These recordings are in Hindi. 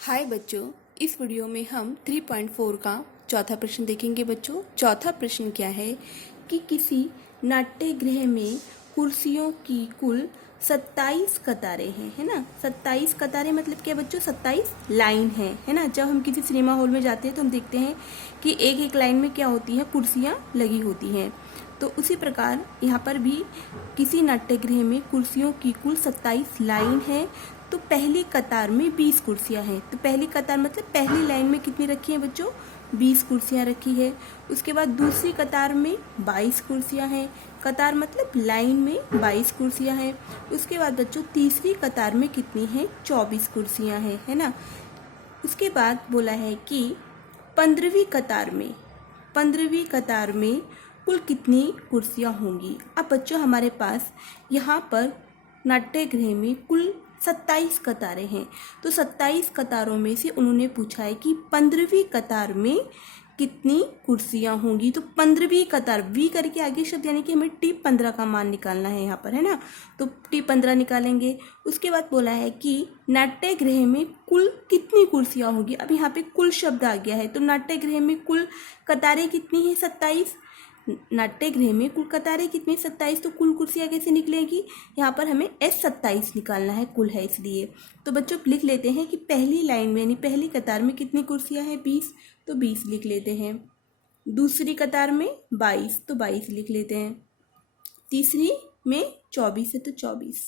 हाय बच्चों, इस वीडियो में हम 3.4 का चौथा प्रश्न देखेंगे। बच्चों, चौथा प्रश्न क्या है कि किसी नाट्यगृह में कुर्सियों की कुल 27 कतारें हैं, है ना। 27 कतारें मतलब क्या बच्चों? 27 लाइन है ना। जब हम किसी सिनेमा हॉल में जाते हैं तो हम देखते हैं कि एक एक लाइन में क्या होती है, कुर्सियाँ लगी होती हैं। तो उसी प्रकार यहाँ पर भी किसी नाट्यगृह में कुर्सियों की कुल 27 लाइन है। तो पहली कतार में 20 कुर्सियां हैं। तो पहली कतार मतलब पहली लाइन में कितनी रखी है बच्चों? 20 कुर्सियां रखी है। उसके बाद दूसरी कतार में 22 कुर्सियां हैं। कतार मतलब लाइन में 22 कुर्सियां हैं। उसके बाद बच्चों तीसरी कतार में कितनी है? 24 कुर्सियां हैं, है ना। उसके बाद बोला है कि 15वीं कतार में कुल कितनी कुर्सियां होंगी। अब बच्चों हमारे पास यहाँ पर नाट्यगृह में कुल 27 कतारें हैं। तो 27 कतारों में से उन्होंने पूछा है कि 15वीं कतार में कितनी कुर्सियां होंगी। तो 15वीं कतार, वी करके आगे शब्द, यानी कि हमें T15 का मान निकालना है यहाँ पर, है ना। तो T15 निकालेंगे। उसके बाद बोला है कि नाट्यगृह में कुल कितनी कुर्सियां होंगी। अब यहाँ पे कुल शब्द आ गया है। तो नाट्यगृह में कुल कतारें कितनी है? 27। नाट्यगृह में कुल कतारें कितनी? 27। तो कुल कुर्सियां कैसे निकलेगी? यहाँ पर हमें S27 निकालना है, कुल है इसलिए। तो बच्चों लिख लेते हैं कि पहली लाइन में यानी पहली कतार में कितनी कुर्सियां हैं? 20। तो 20 लिख लेते हैं। दूसरी कतार में 22, तो 22 लिख लेते हैं। तीसरी में 24 है तो 24।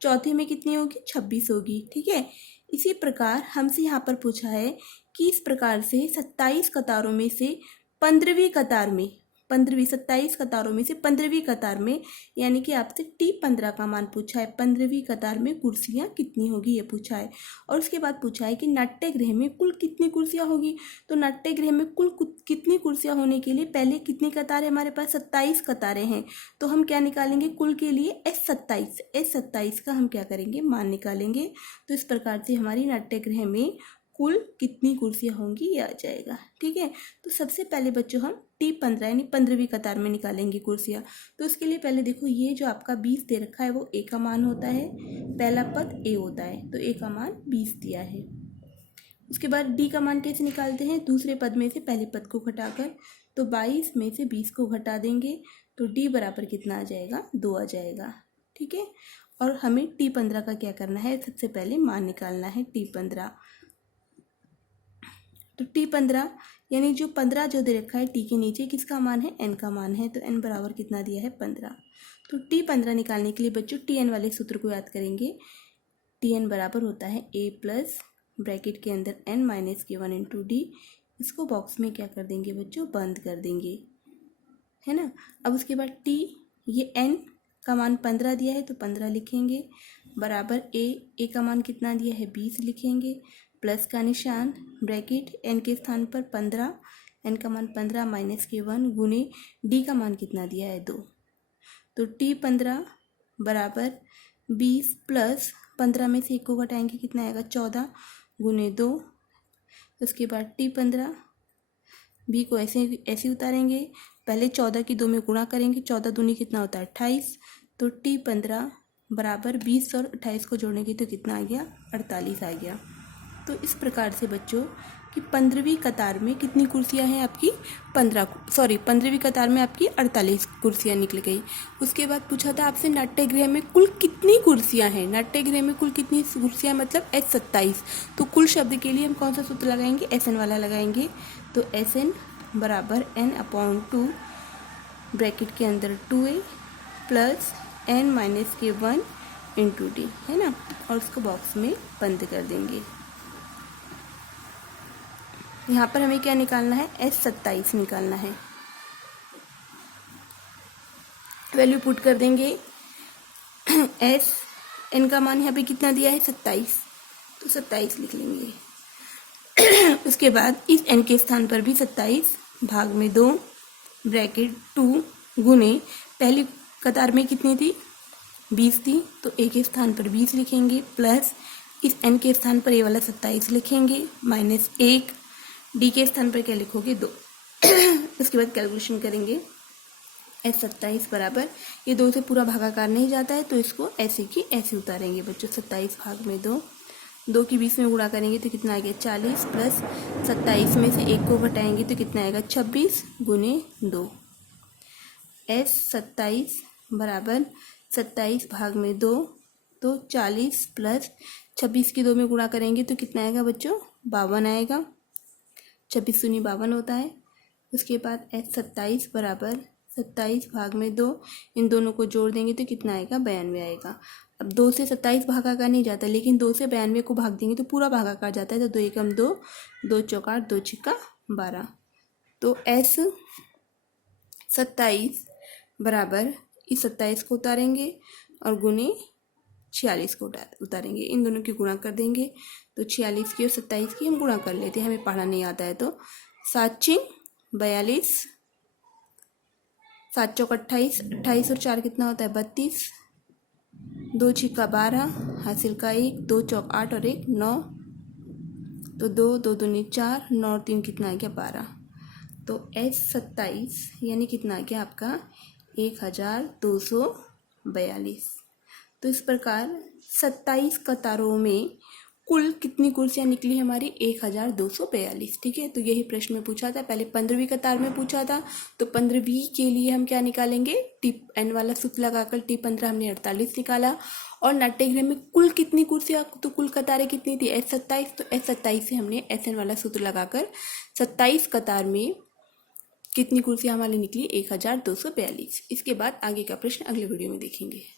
चौथी में कितनी होगी? 26 होगी। ठीक है। इसी प्रकार हमसे यहाँ पर पूछा है कि इस प्रकार से 27 कतारों में से 15वीं कतार में 27 कतारों में से 15वीं कतार में, यानी कि आपसे T15 का मान पूछा है। 15वीं कतार में कुर्सियाँ कितनी होगी ये पूछा है। और उसके बाद पूछा है कि नाट्यगृह में कुल कितनी कुर्सियाँ होगी। तो नाट्यगृह में कुल कितनी कुर्सियाँ होने के लिए पहले कितनी कतारें हमारे पास? 27 कतारें हैं। तो हम क्या निकालेंगे कुल के लिए? S27 का हम क्या करेंगे? मान निकालेंगे। तो इस प्रकार से हमारी नाट्यगृह में कुल कितनी कुर्सियां होंगी ये आ जाएगा। ठीक है। तो सबसे पहले बच्चों हम T15 यानी 15वीं कतार में निकालेंगे कुर्सियां। तो उसके लिए पहले देखो, ये जो आपका 20 दे रखा है वो A का मान होता है, पहला पद A होता है। तो A का मान 20 दिया है। उसके बाद D का मान कैसे निकालते हैं? दूसरे पद में से पहले पद को घटाकर। तो 22 में से 20 को घटा देंगे तो D बराबर कितना आ जाएगा? 2 आ जाएगा। ठीक है। और हमें T15 का क्या करना है? सबसे पहले मान निकालना है T15। तो T15 यानी जो 15 जो दे रखा है T के नीचे किसका मान है? N का मान है। तो N बराबर कितना दिया है? 15। तो T15 निकालने के लिए बच्चों TN वाले सूत्र को याद करेंगे। TN बराबर होता है A प्लस ब्रैकेट के अंदर N minus K1 into D। इसको बॉक्स में क्या कर देंगे बच्चों? बंद कर देंगे, है ना। अब उसके बाद T, ये N का मान 15 दिया है तो 15 लिखेंगे, बराबर A का मान कितना दिया है? 20 लिखेंगे, प्लस का निशान, ब्रैकेट N के स्थान पर 15, N का मान 15 माइनस K1 गुने D का मान कितना दिया है? 2। तो T15 बराबर 20 प्लस 15 में से 1 को घटाएंगे कितना आएगा? 14 गुने 2। उसके बाद T15 B को ऐसे उतारेंगे, पहले 14 की 2 में गुणा करेंगे, 14 दूनी कितना होता है? 28। तो T15 बराबर 20 और 28 को जोड़ेंगे तो कितना आ गया? 48 आ गया। तो इस प्रकार से बच्चों कि 15वीं कतार में कितनी कुर्सियां हैं आपकी? 15वीं कतार में आपकी 48 कुर्सियां निकल गई। उसके बाद पूछा था आपसे नाट्यगृह में कुल कितनी कुर्सियां हैं। नाट्यगृह में कुल कितनी कुर्सियां मतलब S27। तो कुल शब्द के लिए हम कौन सा सूत्र लगाएंगे? SN वाला लगाएंगे। तो SN बराबर N/2 ब्रैकेट के अंदर 2A plus N minus K1 into D, है ना। और उसको बॉक्स में बंद कर देंगे। यहाँ पर हमें क्या निकालना है? S27 निकालना है। वैल्यू पुट कर देंगे। S N का मान यहाँ पे कितना दिया है? 27। तो 27 लिख लेंगे। उसके बाद इस N के स्थान पर भी 27 भाग में 2 ब्रैकेट 2 गुने पहली कतार में कितनी थी? 20 थी। तो A के स्थान पर 20 लिखेंगे, प्लस इस N के स्थान पर ये वाला 27 लिखेंगे, माइनस 1। D के स्थान पर क्या लिखोगे? 2। उसके बाद कैलकुलेशन करेंगे। S27 बराबर, ये 2 से पूरा भागाकार नहीं जाता है तो इसको ऐसे की ऐसे उतारेंगे बच्चों। 27 भाग में 2 2 की 20 में गुणा करेंगे तो कितना आ गया 40 प्लस 27 में से 1 को घटाएंगे तो कितना आएगा 26 गुने 2। S 27 बराबर 27 भाग में 2, तो 40 प्लस 26 की 2 में गुणा करेंगे तो कितना आएगा बच्चों 52 आएगा। 26 दूनी 52 होता है। उसके बाद S 27 बराबर 27 भाग में 2, इन दोनों को जोड़ देंगे तो कितना आएगा 92 आएगा। अब 2 से 27 भागाकार नहीं जाता, लेकिन 2 से 92 को भाग देंगे तो पूरा भागाकार जाता है। तो 2 एकम 2, 2 चौक 8, 2 छिक्का 12। तो S 27 बराबर इस 27 को उतारेंगे और गुने 46 को उतारेंगे, इन दोनों की गुणा कर देंगे तो 46 की और 27 की हम गुणा कर लेते हैं, हमें पढ़ना नहीं आता है। तो 7 छिंग 42, 7 चौक 28, 28 और 4 कितना होता है 32, 2 छिक्का 12, हासिल का 1, 2 चौक 8 और 1 9, तो 2 2 दूनी 4, 9 और 3 कितना आ गया 12। तो S 27 यानी कितना आ गया आपका 1242। तो इस प्रकार 27 कतारों में कुल कितनी कुर्सियाँ निकली हमारी 1242। ठीक है, तो यही प्रश्न में पूछा था। पहले 15वीं कतार में पूछा था, तो 15वीं के लिए हम क्या निकालेंगे टिप एन वाला सूत्र लगाकर T15 हमने 48 निकाला। और नाट्यगृह में कुल कितनी कुर्सियाँ, तो कुल कतारें कितनी थी S 27, तो S 27 से हमने SN वाला सूत्र लगाकर 27 कतार में कितनी कुर्सियाँ हमारी निकली 1242। इसके बाद आगे का प्रश्न अगले वीडियो में देखेंगे।